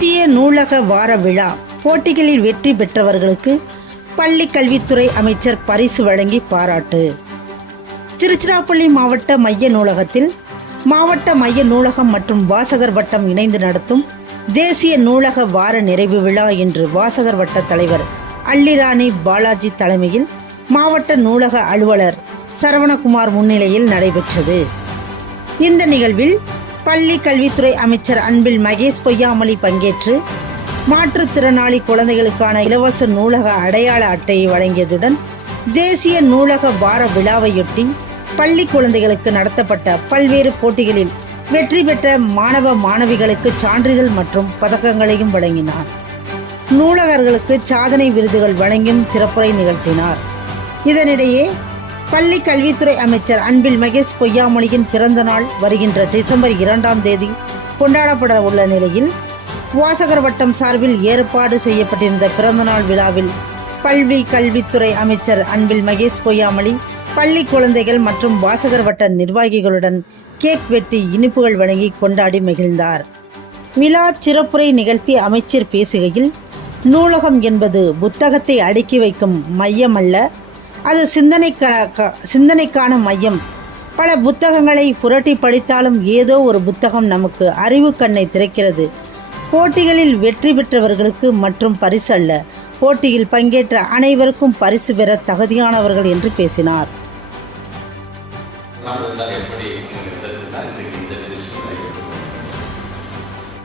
தேசிய நூலக வார விழா போட்டிகளில் வெற்றி பெற்றவர்களுக்கு பள்ளி கல்வித்துறை அமைச்சர் பரிசு வழங்கி பாராட்டு. திருச்சிராப்பள்ளி மாவட்ட மைய நூலகத்தில் மாவட்ட மைய நூலகம் மற்றும் வாசகர் வட்டம் இணைந்து நடத்தும் தேசிய நூலக வார நிறைவு விழா இன்று வாசகர் வட்ட தலைவர் அள்ளிராணி பாலாஜி தலைமையில் மாவட்ட நூலக அலுவலர் சரவணகுமார் முன்னிலையில் நடைபெற்றது. இந்த நிகழ்வில் பள்ளி கல்வித்துறை அமைச்சர் அன்பில் மகேஷ் பொய்யாமொழி பங்கேற்று மாற்றுத்திறனாளி குழந்தைகளுக்கான இலவச நூலக அடையாள அட்டையை வழங்கியதுடன் தேசிய நூலக வார விழாவையொட்டி பள்ளி குழந்தைகளுக்கு நடத்தப்பட்ட பல்வேறு போட்டிகளில் வெற்றி பெற்ற மாணவ மாணவிகளுக்கு சான்றிதழ் மற்றும் பதக்கங்களையும் வழங்கினார். நூலகர்களுக்கு சாதனை விருதுகள் வழங்கியும் சிறப்புரை நிகழ்த்தினார். இதனிடையே பள்ளி கல்வித்துறை அமைச்சர் அன்பில் மகேஷ் பொய்யாமொழியின் பிறந்த நாள் வருகின்ற டிசம்பர் இரண்டாம் தேதி கொண்டாடப்பட உள்ள நிலையில் வாசகர் வட்டம் சார்பில் ஏற்பாடு செய்யப்பட்டிருந்த பிறந்தநாள் விழாவில் பள்ளி கல்வித்துறை அமைச்சர் அன்பில் மகேஷ் பொய்யாமொழி பள்ளி குழந்தைகள் மற்றும் வாசகர் வட்ட நிர்வாகிகளுடன் கேக் வெட்டி இனிப்புகள் வழங்கி கொண்டாடி மகிழ்ந்தார். விழா சிறப்புரை நிகழ்த்தி அமைச்சர் பேசுகையில் நூலகம் என்பது புத்தகத்தை அடுக்கி வைக்கும் மையமல்ல அது சிந்தனைக்கான சிந்தனைக்கான மையம். பல புத்தகங்களை புரட்டி படித்தாலும் ஏதோ ஒரு புத்தகம் நமக்கு அறிவு கண்ணை திறக்கிறது. போட்டிகளில் வெற்றி பெற்றவர்களுக்கு மற்றும் பரிசு அல்ல போட்டியில் பங்கேற்ற அனைவருக்கும் பரிசு பெற தகுதியானவர்கள் என்று பேசினார். எப்படி